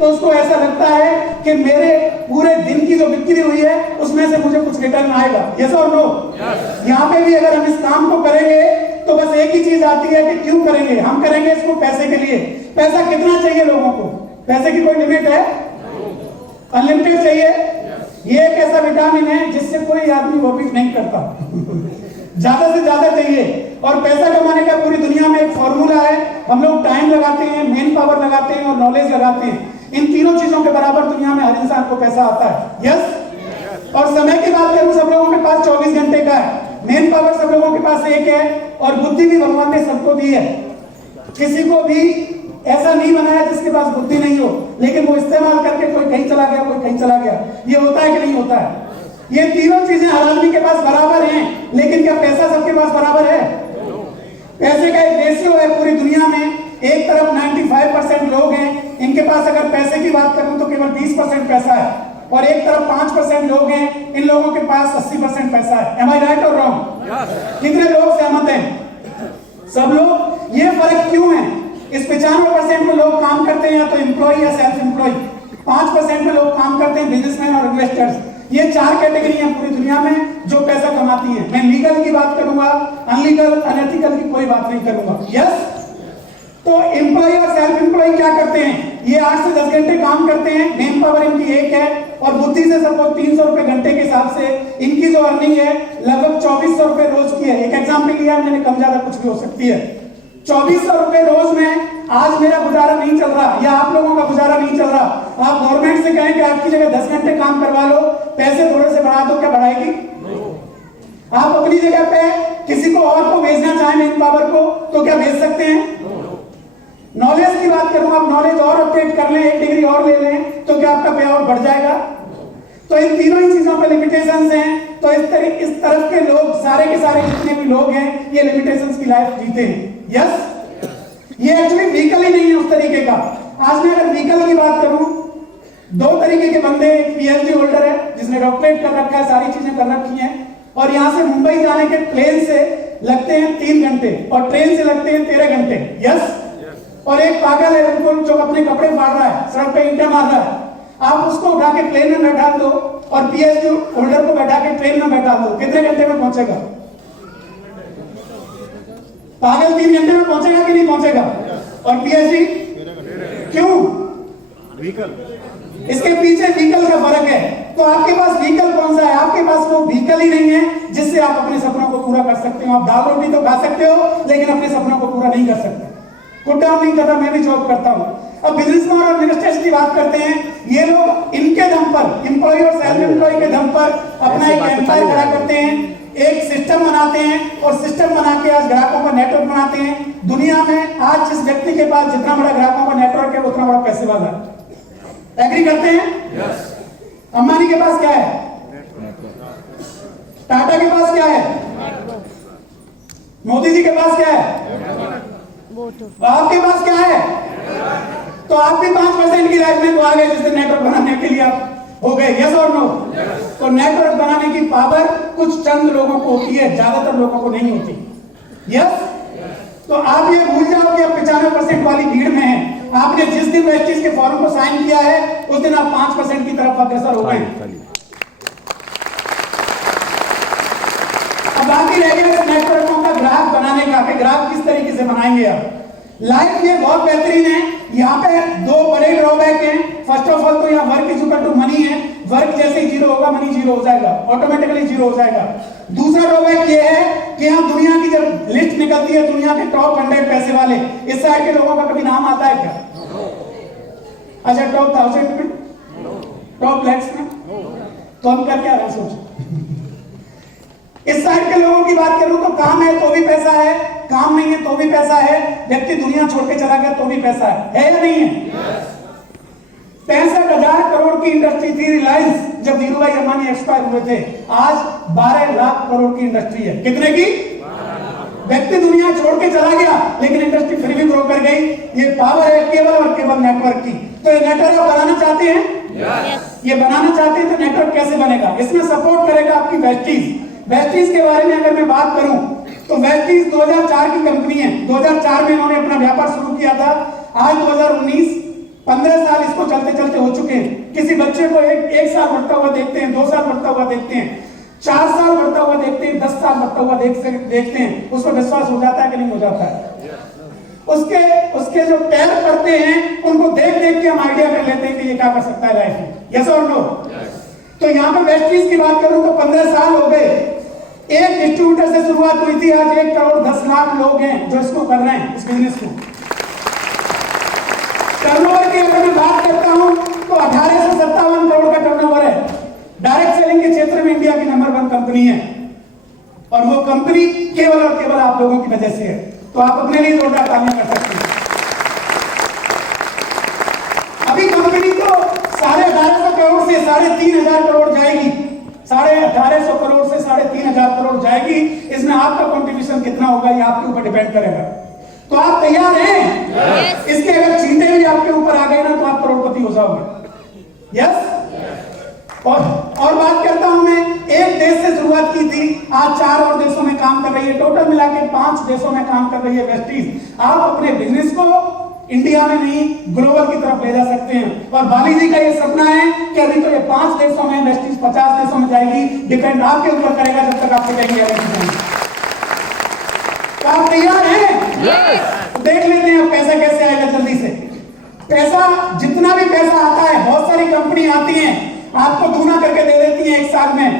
तो उसको ऐसा लगता है कि मेरे पूरे दिन की जो बिक्री हुई है उसमें से मुझे कुछ रिटर्न आएगा। यस और नो? यहाँ पे भी अगर हम इस काम को करेंगे तो बस एक ही चीज आती है कि क्यों करेंगे। हम करेंगे इसको पैसे के लिए। पैसा कितना चाहिए लोगों को? पैसे की कोई लिमिट है? अनलिमिटेड चाहिए। ये एक ऐसा विटामिन है जिससे कोई आदमी वॉमिट नहीं करता। ज्यादा से ज्यादा चाहिए। और पैसा कमाने का पूरी दुनिया में एक फॉर्मूला है। हम लोग टाइम लगाते हैं, मेन पावर लगाते हैं और नॉलेज लगाते हैं। इन तीनों चीजों के बराबर दुनिया में हर इंसान को पैसा आता है। यस। और समय की बात करूं, सब लोगों के पास 24 घंटे का है। मेन पावर सब लोगों के पास एक है और बुद्धि भी भगवान ने सबको दी है। किसी को भी ऐसा नहीं बनाया जिसके पास बुद्धि नहीं हो, लेकिन वो इस्तेमाल करके कोई कहीं चला गया, कोई कहीं चला गया। ये होता है कि नहीं होता है? ये तीनों चीजें हर आदमी के पास बराबर हैं, लेकिन क्या पैसा सबके पास बराबर है? पैसे का एक रेशियो है पूरी दुनिया में। एक तरफ 95% लोग हैं, इनके पास अगर पैसे की बात करूं तो केवल 20% पैसा है, और एक तरफ 5% लोग हैं, इन लोगों के पास 80% पैसा है। एम आई राइट और रॉन्ग? कितने लोग सहमत हैं? सब लोग। ये फर्क क्यों है? इस 95% में लोग काम करते हैं या तो एम्प्लॉय या सेल्फ एम्प्लॉय। 5% में लोग काम करते हैं बिजनेसमैन और इन्वेस्टर्स। ये 4 कैटेगरी हैं पूरी दुनिया में जो पैसा कमाती हैं। मैं लीगल की बात करूंगा, अनलीगल अनएथिकल की कोई बात नहीं करूंगा। यस। तो एम्प्लॉय और सेल्फ एम्प्लॉय क्या करते हैं? ये 8 से 10 घंटे काम करते हैं, मेन पावर इनकी एक है, और बुद्धि से सबको 300 रुपए घंटे के हिसाब से इनकी जो अर्निंग है लगभग 2400 रुपए रोज की है। एक एग्जाम्पल लिया मैंने, कम ज्यादा कुछ भी हो सकती है। 2400 रुपए रोज में आज मेरा गुजारा नहीं चल रहा या आप लोगों का गुजारा नहीं चल रहा। आप गवर्नमेंट से कहें कि आपकी जगह 10 घंटे काम करवा लो, पैसे थोड़े से बढ़ा दो, क्या बढ़ाएगी? आप अपनी जगह पे किसी को और को भेजना चाहें मेन पावर को तो क्या भेज सकते हैं? नॉलेज की बात करूं, आप नॉलेज और अपडेट कर लें, 1 डिग्री और ले लें, तो क्या आपका पे आउट बढ़ जाएगा? तो इन तीनों ही चीजों पे लिमिटेशंस हैं। तो इस तरफ के लोग, सारे के सारे जितने भी लोग हैं, ये लिमिटेशंस की लाइफ जीते हैं। यस। ये एक्चुअली व्हीकल ही नहीं है उस तरीके का। आज मैं अगर व्हीकल की बात करूं, 2 तरीके के बंदे, एक पीएचडी होल्डर है जिसने डॉक्टरेट कर रखा है, सारी चीजें कर रखी हैं, और यहां से मुंबई जाने के प्लेन से लगते हैं 3 घंटे और ट्रेन से लगते हैं 13 घंटे। यस। और एक पागल है बिल्कुल जो अपने कपड़े फाड़ रहा है, सड़क पे ईंटें मार रहा है। आप उसको उठा के प्लेन में बैठा दो और पीएचडी होल्डर को बैठा के ट्रेन में बैठा दो, कितने घंटे में पहुंचेगा? पागल 3 घंटे में पहुंचेगा कि नहीं पहुंचेगा? और पीएचडी क्यों? व्हीकल। इसके पीछे व्हीकल का फर्क है। तो आपके पास व्हीकल कौन सा है? आपके पास वो व्हीकल ही नहीं है जिससे आप अपने सपनों को पूरा कर सकते हो। आप दाल रोटी तो खा सकते हो, लेकिन अपने सपनों को पूरा नहीं कर सकते। कुछ डाउन नहीं करता, मैं भी जॉब करता हूं। अब बिजनेसमैन और इन्वेस्टर्स की बात करते हैं। ये लोग इनके दम पर, एम्प्लॉय और सेल्फ एम्प्लॉय के दम पर अपना एक एम्पायर खड़ा करते हैं, एक सिस्टम बनाते हैं, और सिस्टम बना के आज ग्राहकों का नेटवर्क बनाते हैं। दुनिया में आज जिस व्यक्ति के पास जितना बड़ा ग्राहकों का नेटवर्क है, उतना बड़ा पैसे वाला है। एग्री करते हैं? यस। अंबानी के पास क्या है? टाटा के पास क्या है? मोदी जी के पास क्या है? आपके पास क्या है? तो आप भी 5% की लाइफ में तो आ गए जिससे नेटवर्क बनाने के लिए आप हो गए। यस और नो? तो नेटवर्क बनाने की पावर कुछ चंद लोगों को होती है, ज्यादातर लोगों को नहीं होती। यस। तो आप ये भूल जाओ कि आप 95% वाली भीड़ में हैं। आपने जिस दिन वेस्टिज के फॉर्म को साइन किया है उस दिन आप 5% की तरफ अग्रसर हो गए। अब बाकी रह गया नेटवर्कों का ग्राहक बनाने का, कि ग्राहक किस तरीके से बनाएंगे आप। लाइफ ये बहुत बेहतरीन है। यहाँ पे 2 बड़े ड्रॉबैक हैं। फर्स्ट ऑफ ऑल तो यहाँ work is equal to money है। वर्क जैसे ही 0 होगा, मनी 0 हो जाएगा, ऑटोमेटिकली 0 हो जाएगा। दूसरा ड्रॉबैक ये है कि यहाँ दुनिया की जब लिस्ट निकलती है, दुनिया के टॉप 100 पैसे वाले, इस साइड के लोगों का कभी नाम आता है क्या? अच्छा, टॉप 1000 में, टॉप लैक्स में, तो हम कर क्या रहे हैं? सोचो। इस साइड के लोगों की बात करूं तो काम है तो भी पैसा है, काम नहीं है तो भी पैसा है, व्यक्ति दुनिया छोड़ के चला गया तो भी पैसा है या नहीं है? 65,000 करोड़ की इंडस्ट्री थी रिलायंस जब धीरूभाई अंबानी एक्सपायर हुए थे। आज 12 लाख करोड़ की इंडस्ट्री है। कितने की? व्यक्ति दुनिया छोड़ के चला गया, लेकिन इंडस्ट्री फिर भी ग्रो कर गई। ये पावर है केवल और केवल नेटवर्क की। तो ये नेटवर्क बनाना चाहते हैं? ये बनाना चाहते हैं तो नेटवर्क कैसे बनेगा? इसमें सपोर्ट करेगा आपकी वेस्टीज। वेस्टीज के बारे में अगर मैं बात करूं तो वेस्टीज 2004 की कंपनी है। 2004 में इन्होंने अपना व्यापार शुरू किया था। आज 2019 15 साल इसको चलते चलते हो चुके हैं। किसी बच्चे को एक साल बढ़ता हुआ देखते हैं, 2 साल बढ़ता हुआ देखते हैं, 4 साल बढ़ता हुआ देखते हैं, 10 साल बढ़ता हुआ देखते हैं, उसको विश्वास हो जाता है कि नहीं हो जाता है? उसके जो पैर पड़ते हैं उनको देख देख के हम आइडिया कर लेते हैं कि ये क्या कर सकता है लाइफ में। यस और नो? तो यहाँ पे वेस्टीज की बात करूं तो 15 साल हो गए, एक डिस्ट्रीब्यूटर से शुरुआत हुई थी, आज 1 करोड़ 10 लाख लोग हैं जो इसको कर रहे हैं, इस बिजनेस को। टर्नओवर की अगर मैं बात करता हूं तो 1857 करोड़ का टर्नओवर है। डायरेक्ट सेलिंग के क्षेत्र में इंडिया की नंबर 1 कंपनी है, और वो कंपनी केवल और केवल आप लोगों की वजह से है। तो आप अपने लिए जोरदार तालियां कर सकते हैं। अभी कंपनी तो 1850 करोड़ से 3500 करोड़ जाएगी, 1850 करोड़ से 3500 करोड़ जाएगी। इसमें आपका कंट्रीब्यूशन कितना होगा ये आपके ऊपर डिपेंड करेगा। तो आप तैयार हैं? yes. इसके अगर चींटे भी आपके ऊपर आ गए ना तो आप करोड़पति हो जाओगे। यस? और बात करता हूं मैं, एक देश से शुरुआत की थी, आज 4 और देशों में काम कर रही है, टोटल मिला के 5 देशों में काम कर रही है वेस्टीज। आप अपने बिजनेस को इंडिया में नहीं ग्लोबल की तरफ ले जा सकते हैं। और बाली जी का ये सपना है कि अभी तो ये 5 देशों में वेस्टीज 50 देशों में जाएगी। डिपेंड आपके ऊपर करेगा जब तक आपको कहेंगे। तो आप तैयार हैं? yes. देख लेते हैं पैसा कैसे आएगा जल्दी से। पैसा, जितना भी पैसा आता है, बहुत सारी कंपनी आती है, आपको दूना करके दे देती है 1 साल में।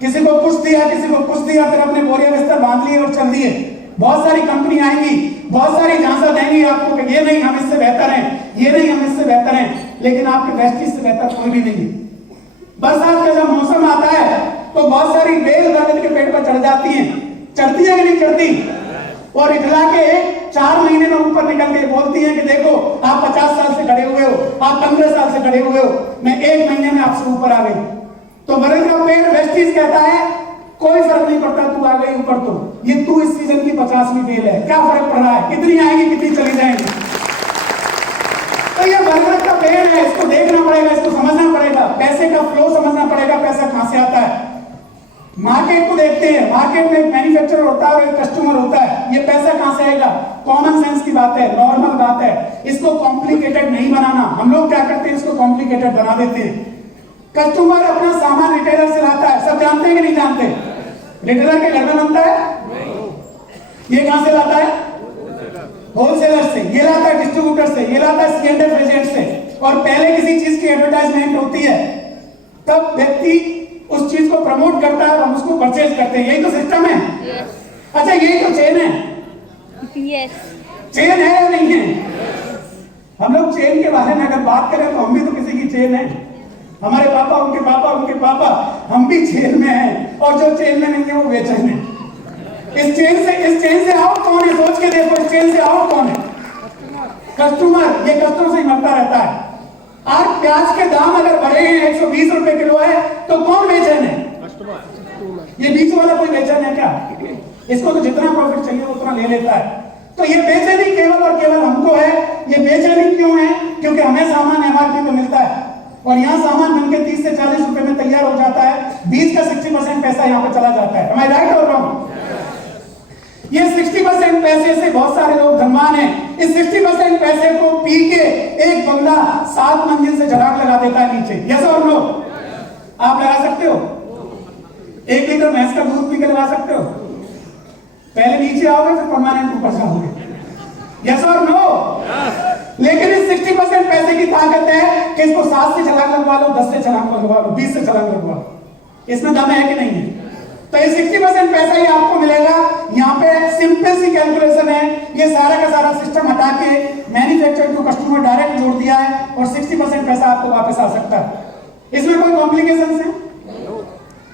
किसी को कुछ दिया, किसी को कुछ दिया, फिर अपने बोरिया बिस्तर बांध लिए और चल दिए। बहुत सारी कंपनी आएंगी, बहुत सारी झांसा देंगी आपको कि ये नहीं हम इससे बेहतर हैं, ये नहीं हम इससे बेहतर हैं, लेकिन आपके वेस्टीज से बेहतर कोई भी नहीं है। बरसात का जब मौसम आता है तो बहुत सारी बेल बरगद के पेड़ पर चढ़ जाती हैं, चढ़ती है कि नहीं चढ़ती? और इखला के 4 महीने में ऊपर निकल के बोलती है कि देखो आप 50 साल से खड़े हुए हो, आप 15 साल से खड़े हुए हो, मैं 1 महीने में आपसे ऊपर आ गई। तो बरगद का पेड़ वेस्टीज कहता है कोई फर्क नहीं पड़ता, तू आ गई ऊपर, तो ये तू इस सीजन की 50वीं बेल है, क्या फर्क पड़ रहा है, कितनी आएगी कितनी चली जाएगी। तो ये बरगद का पेड़ है, इसको देखना पड़ेगा, इसको समझना पड़ेगा, पैसे का फ्लो समझना पड़ेगा, पैसा कहां से आता है। मार्केट को देखते हैं, मार्केट में एक मैन्युफैक्चरर होता है और एक कस्टमर होता है, ये पैसा कहां से आएगा? कॉमन सेंस की बात है, नॉर्मल बात है, इसको कॉम्प्लिकेटेड नहीं बनाना। हम लोग क्या करते हैं, इसको कॉम्प्लिकेटेड बना देते हैं। कस्टमर अपना सामान रिटेलर से लाता है, सब जानते हैं कि नहीं जानते? रिटेलर के घर में बनता है, ये कहां से लाता है? होलसेलर से। ये लाता है डिस्ट्रीब्यूटर से, ये लाता है C&F एजेंट से। और पहले किसी चीज की एडवर्टाइजमेंट होती है, तब व्यक्ति उस चीज को प्रमोट करता है और हम उसको परचेज करते हैं। यही तो सिस्टम है। yes. अच्छा, यही तो चेन है। yes. चेन है या नहीं है? yes. हम लोग चेन के बारे में अगर बात करें तो हम भी तो किसी की चेन है। हमारे पापा, उनके पापा, उनके पापा, हम भी चेन में हैं। और जो चेन में नहीं है वो बेचैन है। इस चेन से आउट कौन है? सोच के देखो, इस चेन से आउट कौन है? कस्टमर। ये कस्टमर से मरता रहता है। आज प्याज के दाम अगर बढ़े हैं, 120 रुपए किलो है, तो कौन बेचैन है? ये बीच वाला कोई बेचैन है क्या? इसको तो जितना प्रॉफिट चाहिए उतना ले लेता है। तो ये बेचैनी केवल और केवल हमको है। ये बेचैनी क्यों है? क्योंकि हमें सामान MRP पे मिलता है और यहाँ सामान बनके 30 से 40 रुपए में तैयार हो जाता है। बीच का 60% पैसा यहाँ पे चला जाता है। Am I right or wrong? ये 60% पैसे से बहुत सारे लोग धनवान हैं। इस 60% पैसे को पी के एक बंदा 7 मंजिल से झड़ाक लगा देता है नीचे। यस और नो? आप लगा सकते हो? 1 लीटर भैंस का दूध पी के लगा सकते हो? पहले नीचे आओगे फिर परमानेंट ऊपर जाओगे। यस और नो? लेकिन इस 60% पैसे की ताकत है कि इसको 7 से छलांग लगवा लो, 10 से छलांग लगवा लो, 20 से छलांग लगवा लो। इसमें दम है कि नहीं है? तो ये 60% पैसा ही आपको मिलेगा। यहाँ पे सिंपल सी कैलकुलेशन है, ये सारा का सारा सिस्टम हटा के मैन्युफैक्चरर टू कस्टमर डायरेक्ट जोड़ दिया है और 60% पैसा आपको वापस आ सकता है। इसमें कोई कॉम्प्लिकेशंस है?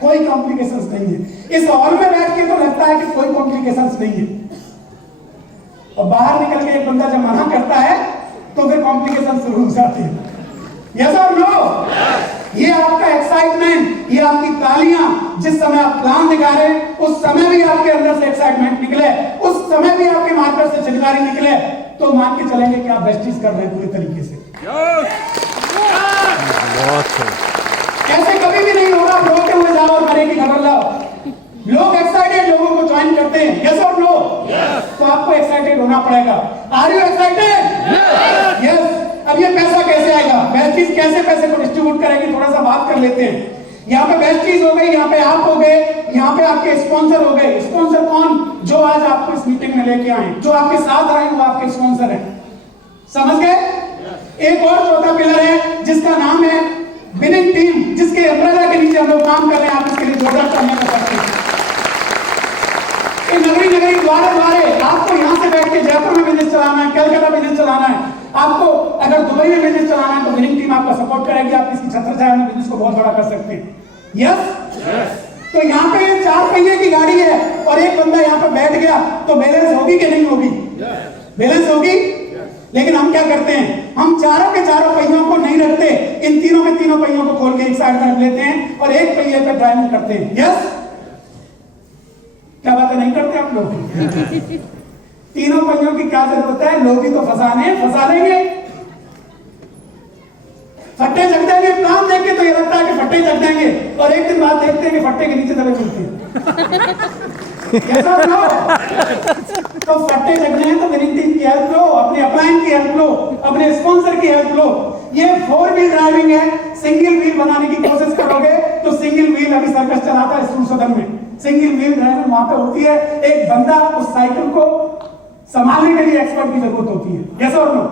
कोई कॉम्प्लिकेशंस नहीं है। इस हॉल में बैठ के तो लगता है कि कोई कॉम्प्लिकेशंस नहीं है, और बाहर निकल के एक बंदा जब मना करता है तो फिर कॉम्प्लिकेशन शुरू हो जाती है। यस और नो? ये आपका एक्साइटमेंट, ये आपकी तालियां, जिस समय आप प्लान दिखा रहे हैं उस समय भी आपके अंदर से एक्साइटमेंट निकले, उस समय भी आपके मार्कर से चिंगारी निकले, तो मान के चलेंगे कि आप बेस्टीज कर रहे हैं पूरी तरीके से। ऐसे कभी भी नहीं होगा रोते हुए जाओ और मरे की खबर लाओ। लोग एक्साइटेड लोगों को ज्वाइन करते हैं। यस और नो? तो आपको एक्साइटेड होना पड़ेगा। Are you excited? यस। अब अब ये पैसा कैसे आएगा, बेस्ट चीज कैसे पैसे को डिस्ट्रीब्यूट करेगी, थोड़ा सा बात कर लेते हैं। यहाँ पे बेस्ट चीज हो गई, यहाँ पे आप हो गए, यहाँ पे आपके स्पॉन्सर हो गए। स्पॉन्सर कौन? जो आज आपको इस मीटिंग में लेके आए, जो आपके साथ आए वो आपके स्पॉन्सर हैं। समझ गए? एक और चौथा पिलर है जिसका नाम है विनिंग टीम, जिसके अम्ब्रेला के नीचे हम लोग काम कर रहे हैं। आप इसके लिए जोरदार तालियां बजा सकते हैं। नगरी नगरी द्वारे द्वारे आपको यहाँ से बैठ के जयपुर में बिजनेस चलाना है, कलकत्ता बिजनेस चलाना है, आपको अगर दुबई में बिजनेस चलाना है तो विनिंग टीम आपका सपोर्ट करेगी। आप किसी छत्रछाया में बिजनेस को बहुत बड़ा कर सकते हैं। यस। तो यहाँ पे 4 पहिए की गाड़ी है और एक बंदा यहाँ पे बैठ गया तो बैलेंस होगी कि नहीं होगी? बैलेंस होगी। लेकिन हम क्या करते हैं, हम चारों के चारों पहियों को नहीं रखते, इन तीनों के तीनों पहियों को खोल के एक साइड में रख लेते हैं और एक पहिए पे ड्राइविंग करते हैं। यस, क्या बात है, नहीं करते आप लोग? तीनों पहियों की क्या जरूरत है, लोग ही तो फंसाने, फंसा देंगे, फट्टे जग जाएंगे। प्लान देख के तो ये लगता है कि फट्टे जग जाएंगे और एक दिन बाद देखते हैं कि फट्टे के नीचे दबे मिलते हैं। तो फट्टे जगने हैं तो विनिंग टीम की हेल्प लो, अपने अपलाइन की हेल्प लो, अपने स्पॉन्सर की हेल्प लो। ये 4 व्हील ड्राइविंग है। सिंगल व्हील बनाने की कोशिश करोगे तो सिंगल व्हील अभी सर्कस चलाता है स्कूल सदन में, सिंगल व्हील ड्राइविंग वहां पे होती है। एक बंदा उस साइकिल को संभालने के लिए एक्सपर्ट की जरूरत होती है। यस और नो?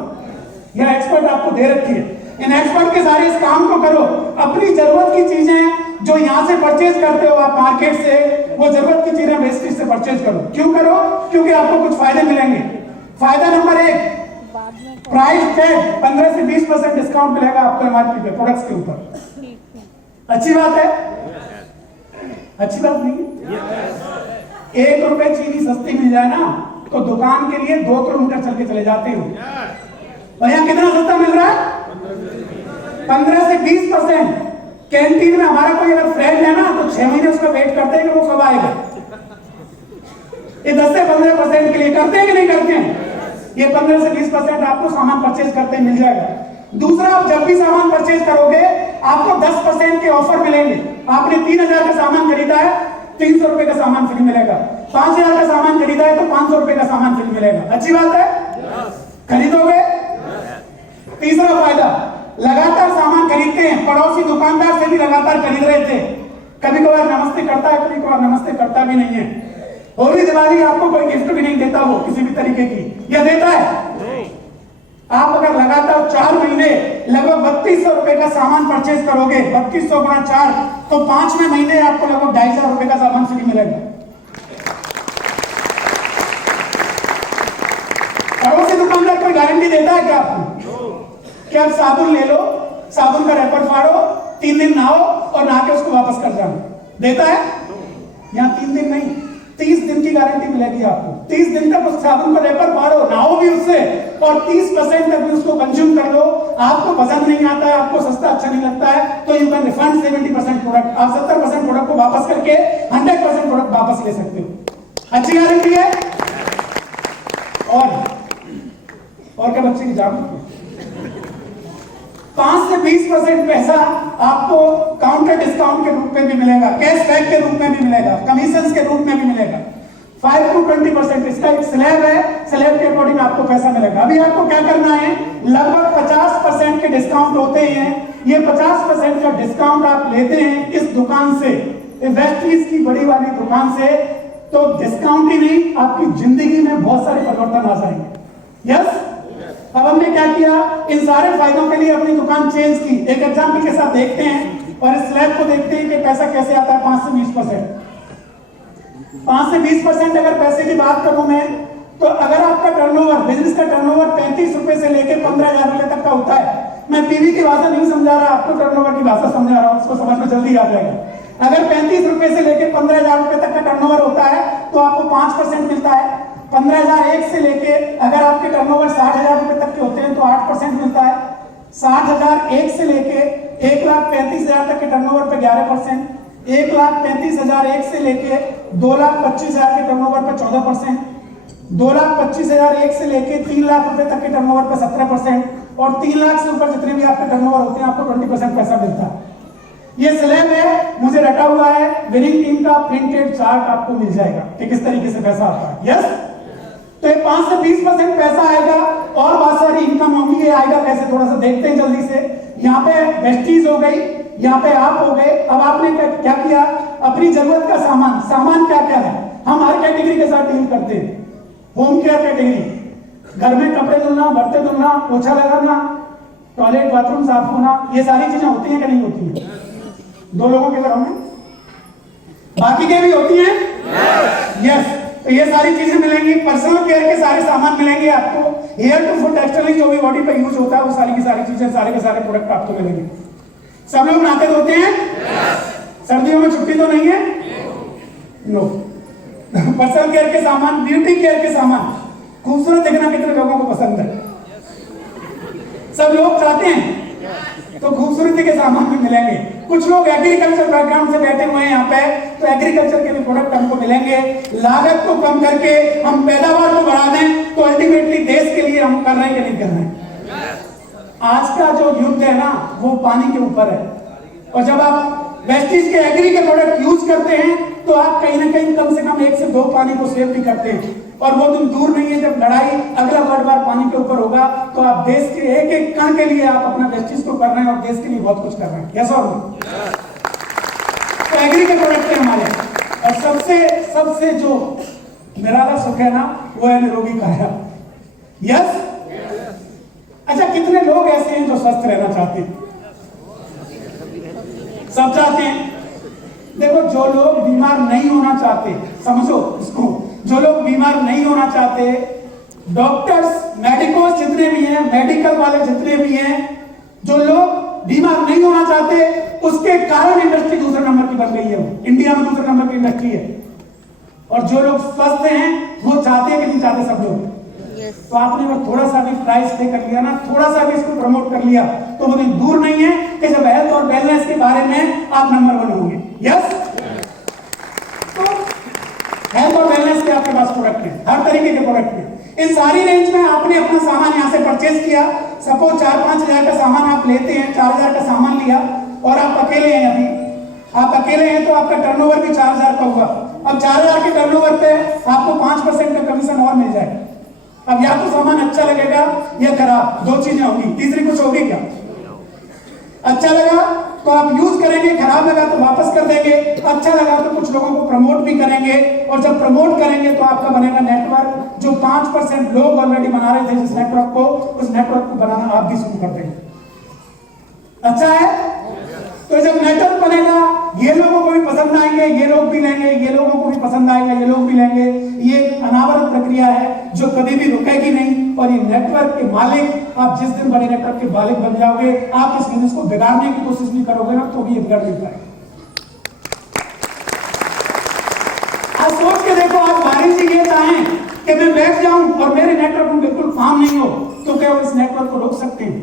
यह एक्सपर्ट आपको दे रखी है। इन एक्सपर्ट के सारे इस काम को करो। अपनी जरूरत की चीजें जो यहाँ से परचेज करते हो आप मार्केट से, वो जरूरत की चीजें वेस्टेज से परचेज करो। क्यों करो? क्योंकि आपको कुछ फायदे मिलेंगे। फायदा नंबर 1, प्राइस टैग 15 से 20% डिस्काउंट मिलेगा आपको एमआरपी पे, प्रोडक्ट्स के ऊपर। अच्छी बात है? अच्छी बात नहीं? 1 रुपए चीनी सस्ती मिल जाए ना तो दुकान के लिए 2 किलोमीटर चल के चले जाते हो। और यहाँ कितना सस्ता मिल रहा है? 15 से 20%। कैंटीन में हमारा कोई अगर फ्रेंड है ना तो 6 महीने उसका वेट करते हैं कि वो कब आएगा। ये 10 से 15% के लिए करते हैं कि नहीं करते हैं? ये 15 से 20% आपको सामान परचेज करते मिल जाएगा। दूसरा, आप जब भी सामान परचेज करोगे आपको 10% के ऑफर मिलेंगे। आपने 3000 का सामान खरीदा है, 300 रुपए का सामान फ्री मिलेगा। 5000 का सामान खरीदा है तो 500 रुपए का सामान फ्री मिलेगा। अच्छी बात है? खरीदोगे? तीसरा फायदा, लगातार सामान खरीदते हैं। पड़ोसी दुकानदार से भी लगातार खरीद रहे थे। कभी कभार नमस्ते करता है, कभी कभार नमस्ते करता भी नहीं है। होली दिवाली आपको कोई गिफ्ट भी नहीं देता वो किसी भी तरीके की, या देता है? आप अगर लगातार 4 महीने लगभग 3200 रुपए का सामान परचेज करोगे, 3200 गुणा 4 तो 5वें महीने आपको लगभग 2500 रुपए का सामान फ्री मिलेगा। पड़ोसी दुकानदार कोई गारंटी देता है क्या आपको कि आप साबुन ले लो, साबुन का रैपर फाड़ो, 3 दिन नहाओ और नहा के उसको वापस कर जाओ? देता है? यहाँ 3 दिन नहीं, 30 दिन की गारंटी मिलेगी आपको। 30 दिन तक उस साबुन को रैपर फाड़ो, नहाओ भी उससे और 30% तक भी उसको कंज्यूम कर दो। आपको पसंद नहीं आता है, आपको सस्ता अच्छा नहीं लगता है तो यू कैन रिफंड 70% प्रोडक्ट। आप 70% प्रोडक्ट को वापस करके 100% प्रोडक्ट वापस ले सकते हो। अच्छी गारंटी है। और क्या बच्चे की जान? 5 से 20% पैसा आपको काउंटर डिस्काउंट के रूप में भी मिलेगा, कैशबैक के रूप में भी मिलेगा, कमीशन के रूप में भी मिलेगा। 5 to 20% इसका एक स्लैब है, स्लैब के अकॉर्डिंग आपको पैसा मिलेगा। अभी आपको क्या करना है, लगभग 50% के डिस्काउंट होते हैं। ये 50% का डिस्काउंट आप लेते हैं इस दुकान से, वेस्टीज की बड़ी वाली दुकान से, तो डिस्काउंट ही नहीं आपकी जिंदगी में बहुत सारे परिवर्तन आ जाएंगे। यस। अब हमने क्या किया, इन सारे फायदों के लिए अपनी दुकान चेंज की। एक एग्जांपल के साथ देखते हैं और इस स्लैब को देखते हैं कि पैसा कैसे आता है। 5 से 20%। 5 से 20% अगर पैसे की बात करूं मैं, तो अगर आपका टर्नओवर, बिजनेस का टर्नओवर 35 रुपए से लेकर 15,000 रुपए तक का होता है। मैं पीवी की भाषा नहीं समझा रहा, आपको टर्नओवर की भाषा समझा रहा हूं, उसको समझ में जल्दी आ जाएगा। अगर 35 रुपए से लेकर 15,000 रुपए तक का टर्नओवर होता है तो आपको 5% मिलता है। 15,001 से लेके अगर आपके टर्नओवर 60,000 रुपए तक के होते हैं तो 8% मिलता है। 60,001 से लेके 1,35,000 तक के टर्नओवर पे 11%, 1,35,001 से लेके 2,25,000 के टर्नओवर पे 14%, 2,25,001 से लेके 3 लाख रुपए तक के टर्नओवर पे 17% और 3 लाख से ऊपर जितने भी आपके टर्नओवर होते हैं आपको 20% पैसा मिलता है। ये स्लैब है, मुझे रटा हुआ है, विनिंग टीम का प्रिंटेड चार्ट आपको मिल जाएगा कि किस तरीके से पैसा आता है। यस। तो ये 5 से 20% पैसा आएगा और बहुत सारी इनकम होगी। ये आएगा कैसे, थोड़ा सा देखते हैं जल्दी से। यहाँ पे वेस्टीज हो गई, यहाँ पे आप हो गए। अब आपने क्या किया, अपनी जरूरत का सामान क्या क्या है, हम हर कैटेगरी के साथ डील करते हैं। होम केयर कैटेगरी, घर में कपड़े धुलना, बर्तन धुलना, पोछा लगाना, टॉयलेट बाथरूम साफ होना, ये सारी चीजें होती हैं कि नहीं होती हैं? 2 लोगों के घरों में, बाकी के भी होती हैं। यस, तो ये सारी चीजें मिलेंगी। पर्सनल केयर के सारे सामान मिलेंगे आपको। हेयर टू फुट एक्सटर्नली जो भी बॉडी पे यूज होता है वो सारी की सारी चीजें, सारे के सारे प्रोडक्ट आपको मिलेंगे। सब लोग नहाते धोते हैं? सर्दियों में छुट्टी तो नहीं है? नो। पर्सनल केयर के सामान, ब्यूटी केयर के सामान। खूबसूरत दिखना कितने लोगों को पसंद है? सब लोग चाहते हैं, तो खूबसूरती के सामान भी मिलेंगे। कुछ लोग एग्रीकल्चर बैकग्राउंड से बैठे हुए हैं यहाँ पे, तो एग्रीकल्चर के भी प्रोडक्ट हमको मिलेंगे। लागत को कम करके हम पैदावार को बढ़ा दें, तो अल्टीमेटली देश के लिए हम कर रहे हैं कि नहीं कर रहे हैं? आज का जो युद्ध है ना, वो पानी के ऊपर है। और जब आप वेस्टीज के एग्री के प्रोडक्ट यूज करते हैं, तो आप कहीं ना कहीं कम से कम 1 से 2 पानी को सेव भी करते हैं। और वो दिन दूर नहीं है जब लड़ाई अगला वर्ल्ड वार पानी के ऊपर होगा, तो आप देश के एक एक कण के लिए आप अपना वेस्टीज को कर रहे हैं और देश के लिए बहुत कुछ कर रहे हैं। यस और नो? तो एग्री के प्रोडक्ट है हमारे। और सबसे जो निराला सुख है ना, वो है निरोगी काया। यस। अच्छा, कितने लोग ऐसे हैं जो स्वस्थ रहना चाहते हैं? सब चाहते हैं। देखो, जो लोग बीमार नहीं होना चाहते, समझो इसको, जो लोग बीमार नहीं होना चाहते, डॉक्टर्स, मेडिकोस जितने भी हैं, मेडिकल वाले जितने भी हैं, जो लोग बीमार नहीं होना चाहते, उसके कारण इंडस्ट्री दूसरे नंबर की बन गई है। वो इंडिया में दूसरे नंबर की इंडस्ट्री है। और जो लोग स्वस्थ हैं, वो चाहते हैं कि नहीं चाहते? सब लोग। तो आपने अगर थोड़ा सा भी प्राइस पे कर लिया ना, थोड़ा सा भी इसको प्रमोट कर लिया, तो वो दिन दूर नहीं है कि जब हेल्थ और वेलनेस के बारे में आप नंबर 1 होंगे। यस। तो हेल्थ और वेलनेस के आपके पास प्रोडक्ट है, हर तरीके के प्रोडक्ट है। इन सारी रेंज में आपने अपना सामान यहाँ से परचेज किया। सपोज 4-5 हजार का सामान आप लेते हैं, 4 हजार का सामान लिया और आप अकेले हैं। अभी आप अकेले हैं तो आपका टर्नओवर भी 4 हजार का हुआ। अब 4 हजार के टर्नओवर पे आपको 5% का कमीशन और मिल जाएगा। अब या तो सामान अच्छा लगेगा या खराब, 2 चीजें होंगी। तीसरी कुछ होगी क्या? अच्छा लगा तो आप यूज करेंगे, खराब लगा तो वापस कर देंगे, अच्छा लगा तो कुछ लोगों को प्रमोट भी करेंगे। और जब प्रमोट करेंगे तो आपका बनेगा नेटवर्क। जो 5% लोग ऑलरेडी बना रहे थे जिस नेटवर्क को, उस नेटवर्क को बनाना आप भी शुरू कर देंगे। अच्छा है? तो जब नेटवर्क बनेगा, ये लोगों को भी पसंद आएंगे, ये लोग भी लेंगे, ये लोगों को भी पसंद आएगा, ये लोग भी लेंगे। ये अनावरत प्रक्रिया है जो कभी भी रुकेगी नहीं। और ये नेटवर्क के मालिक, आप जिस दिन बड़े नेटवर्क के मालिक बन जाओगे, आप इस बिजनेस को बिगाड़ने की कोशिश भी करोगे ना, तो भी ये बिगड़ नहीं पाएगा। आज सोच के देखो, आज वारिस जी ये चाहें कि मैं बैठ जाऊं और मेरे नेटवर्क में बिल्कुल काम नहीं हो, तो क्या वो इस नेटवर्क को रोक सकते हैं?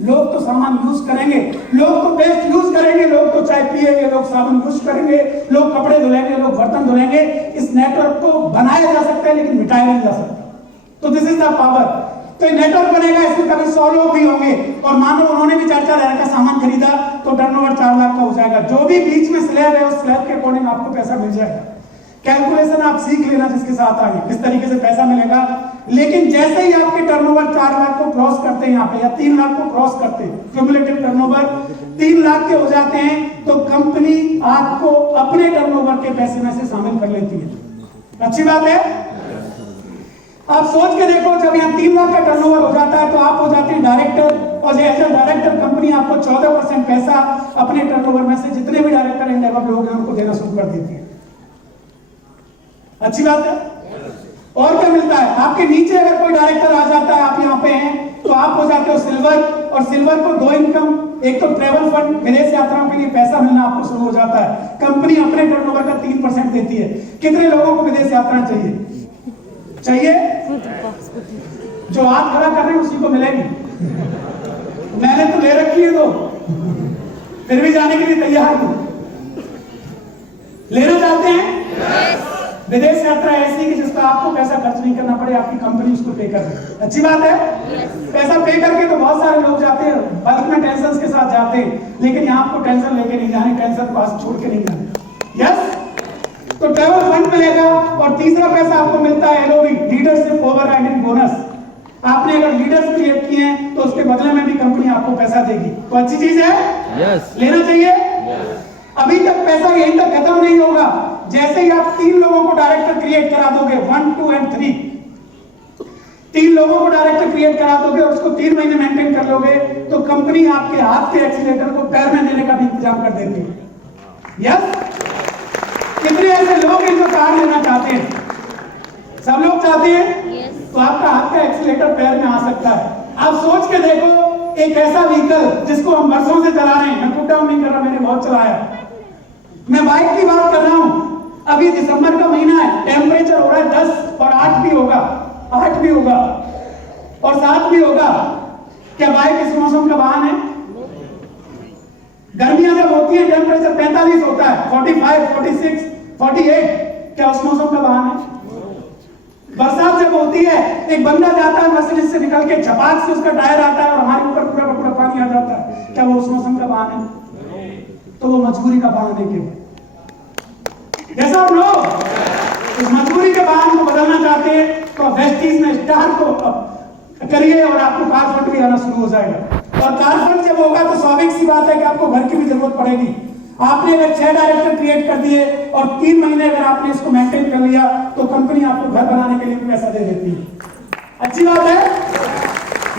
लोग तो सामान यूज करेंगे, लोग तो पेस्ट यूज करेंगे, लोग तो चाय पिएंगे, लोग साबुन यूज करेंगे, लोग कपड़े धुलेंगे, लोग बर्तन धुलेंगे। इस नेटवर्क को बनाया जा सकता है लेकिन मिटाया नहीं जा सकता। तो दिस इज द पावर। तो ये नेटवर्क बनेगा, इसमें कभी 100 लोग भी होंगे और मानो उन्होंने भी 4-4 हजार का सामान खरीदा तो टर्नओवर 4 लाख का हो जाएगा। जो भी बीच में स्लैब है, उस स्लैब के अकॉर्डिंग आपको पैसा मिल जाएगा। कैलकुलेशन आप सीख लेना जिसके साथ आगे, इस तरीके से पैसा मिलेगा। लेकिन जैसे ही आपके टर्नओवर 4 लाख को क्रॉस करते हैं यहाँ पे, या 3 लाख को क्रॉस करते हैं, क्यूमुलेटिव टर्नओवर 3 लाख के हो जाते हैं, तो कंपनी आपको अपने टर्नओवर के पैसे में से शामिल कर लेती है। अच्छी बात है। आप सोच के देखो, जब यहाँ 3 लाख का टर्नओवर हो जाता है तो आप हो जाते हैं डायरेक्टर। और एज ए डायरेक्टर कंपनी आपको 14% पैसा अपने टर्नओवर में से जितने भी डायरेक्टर एंड अबव लोग हैं उनको देना शुरू कर देती है। अच्छी बात है। और क्या मिलता है? आपके नीचे अगर कोई डायरेक्टर आ जाता है, आप यहाँ पे हैं, तो आप हो जाते हो सिल्वर। और सिल्वर को 2 इनकम, एक तो ट्रेवल फंड, विदेश यात्राओं के लिए पैसा मिलना आपको शुरू हो जाता है। कंपनी अपने टर्नओवर का 3% देती है। कितने लोगों को विदेश यात्रा चाहिए? जो आप खड़ा कर रहे हैं उसी को मिलेगी। मैंने तो ले रखी है, तो फिर भी जाने के लिए तैयार हूं। लेना चाहते हैं? विदेश यात्रा ऐसी कि जिसका आपको पैसा खर्च नहीं करना पड़े, आपकी कंपनी उसको पे कर दे। अच्छी बात है। पैसा पे करके तो बहुत सारे लोग जाते हैं, बल्क में टेंशन के साथ जाते हैं, लेकिन यहाँ आपको टेंशन लेके नहीं जाने, टेंशन पास छोड़ के नहीं जाने। यस। तो ट्रैवल फंड मिलेगा। और तीसरा पैसा आपको मिलता है LOB, leadership over riding bonus. आपने अगर लीडर्स क्रिएट किए हैं तो उसके बदले में भी कंपनी आपको पैसा देगी, तो अच्छी चीज है। लेना चाहिए। अभी तक पैसा यहीं तक खत्म नहीं होगा। जैसे ही आप 3 लोगों को डायरेक्टर क्रिएट करा दोगे, 1, 2 और 3, 3 लोगों को डायरेक्टर क्रिएट करा दोगे और उसको 3 महीने मेंटेन कर लोगे, तो कंपनी आपके हाथ के एक्सीलेटर को पैर में देने का भी इंतजाम कर देती है। यस, कितने ऐसे लोग हैं जो कार लेना चाहते हैं? सब लोग चाहते हैं। तो आपका हाथ का एक्सीलेटर पैर में आ सकता है। आप सोच के देखो, एक ऐसा व्हीकल जिसको हम वर्षों से चला रहे हैं, मैं पुट डाउन नहीं कर रहा, मैंने बहुत चलाया। मैं बाइक की बात कर रहा हूं। अभी दिसंबर का महीना है, टेम्परेचर हो रहा है 10 और 8 भी होगा, 8 भी होगा और 7 भी होगा। क्या बाइक इस मौसम का वाहन है? गर्मियां जब होती है टेम्परेचर 45 होता है, 45, 46, 48, क्या उस मौसम का वाहन है? बरसात जब होती है, एक बंदा जाता है मर्सिडीज से निकल के, झपाक से उसका टायर आता है और हमारे ऊपर पूरा पूरा पानी आ जाता है, क्या वो उस मौसम का वाहन है? तो वो मजबूरी का वाहन है केवल। जैसा आप लोग इस मजबूरी के वाहन को बदलना चाहते हैं तो वेस्टीज में स्टार को करिए और आपको कार फंड भी आना शुरू हो जाएगा। और कार फंड जब होगा तो स्वाभाविक सी बात है कि आपको घर की भी जरूरत पड़ेगी। आपने अगर 6 डायरेक्टर क्रिएट कर दिए और 3 महीने अगर आपने इसको मेंटेन कर लिया तो कंपनी आपको घर बनाने के लिए भी पैसा दे देती है। अच्छी बात है।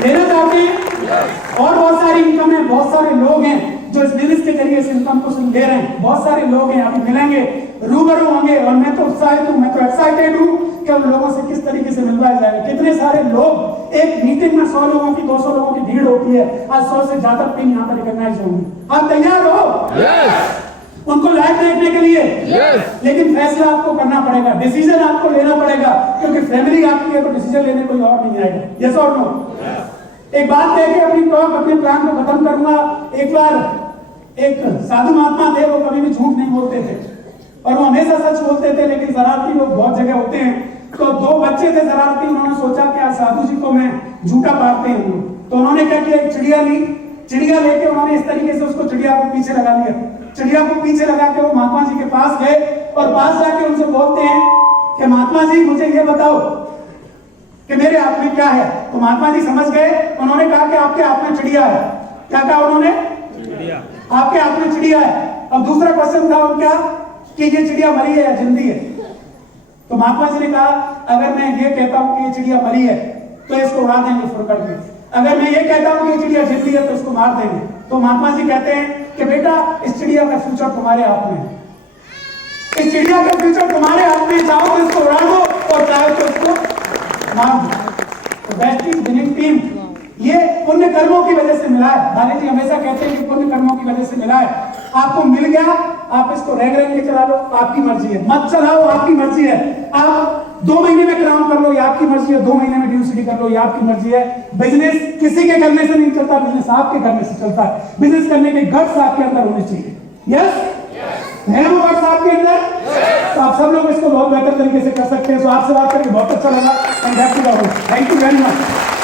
लेना चाहते हैं और बहुत सारी इनकम है, बहुत सारे लोग हैं जो इस बिजनेस के जरिए इस इनकम को ले रहे हैं। बहुत सारे लोग हैं, अभी मिलेंगे, रूबरू होंगे और मैं तो उत्साहित हूं, मैं तो एक्साइटेड हूं कि उन लोगों से किस तरीके से मिलवाया जाएगा। कितने सारे लोग, एक मीटिंग में 100 लोगों की, 200 लोगों की भीड़ होती है, आज 100 से ज्यादा टीम यहाँ पर रिकॉग्नाइज होंगी। आप तैयार हो उनको लाइव देखने के लिए? लेकिन फैसला आपको करना पड़ेगा, डिसीजन आपको लेना पड़ेगा, क्योंकि फैमिली आपकी है तो डिसीजन लेने कोई और नहीं आएगा। यस और नो? एक बात कह के अपनी टॉक, अपने प्लान को खत्म करूंगा। एक बार एक साधु महात्मा थे, वो कभी भी झूठ नहीं बोलते थे और वो हमेशा सच बोलते थे, लेकिन शरारती लोग बहुत जगह होते हैं। तो 2 बच्चे थे शरारती, उन्होंने सोचा कि आज साधु जी को मैं झूठा पाड़ते हैं। तो उन्होंने क्या किया, एक चिड़िया ली, चिड़िया लेके उन्होंने इस तरीके से उसको चिड़िया को पीछे लगा लिया। चिड़िया को पीछे लगा के वो महात्मा जी के पास गए और पास जाके उनसे बोलते हैं कि महात्मा जी मुझे ये बताओ कि मेरे हाथ में क्या है। तो महात्मा जी समझ गए, उन्होंने कहा कि आपके हाथ में चिड़िया है। क्या कहा उन्होंने? चिड़िया। आपके हाथ में चिड़िया है। अब दूसरा क्वेश्चन था उनका कि ये चिड़िया मरी है या जिंदी है। तो महात्मा जी ने कहा अगर मैं ये कहता हूं कि ये चिड़िया मरी है तो इसको उड़ा देंगे फुरकट में, अगर मैं ये कहता हूं कि ये चिड़िया जिंदी है तो इसको मार देंगे। तो महात्मा जी कहते हैं कि बेटा इस चिड़िया का फ्यूचर तुम्हारे हाथ में है, इस चिड़िया का फ्यूचर तुम्हारे हाथ में, चाहो तो इसको उड़ा दो और चाहो तो इसको मार दो। तो बेस्ट इज विनिंग टीम। ये पुण्य कर्मों की वजह से मिला है। बाले जी हमेशा कहते हैं कि पुण्य कर्मों की वजह से मिला है। आपको मिल गया, आप इसको रैंक के चला लो, आपकी मर्जी है, मत चलाओ, आपकी मर्जी है। आप 2 महीने में क्राउन कर लो, ये आपकी मर्जी है, 2 महीने में ड्यूसिटी कर लो, ये आपकी मर्जी है। बिजनेस किसी के करने से नहीं चलता, बिजनेस आपके करने से चलता है। बिजनेस करने के गट्स आपके अंदर होने चाहिए। यस, है वो गट्स आपके अंदर? तो आप सब लोग इसको बहुत बेहतर तरीके से कर सकते हैं। तो आपसे बात करके बहुत अच्छा लगा। Thank you very much.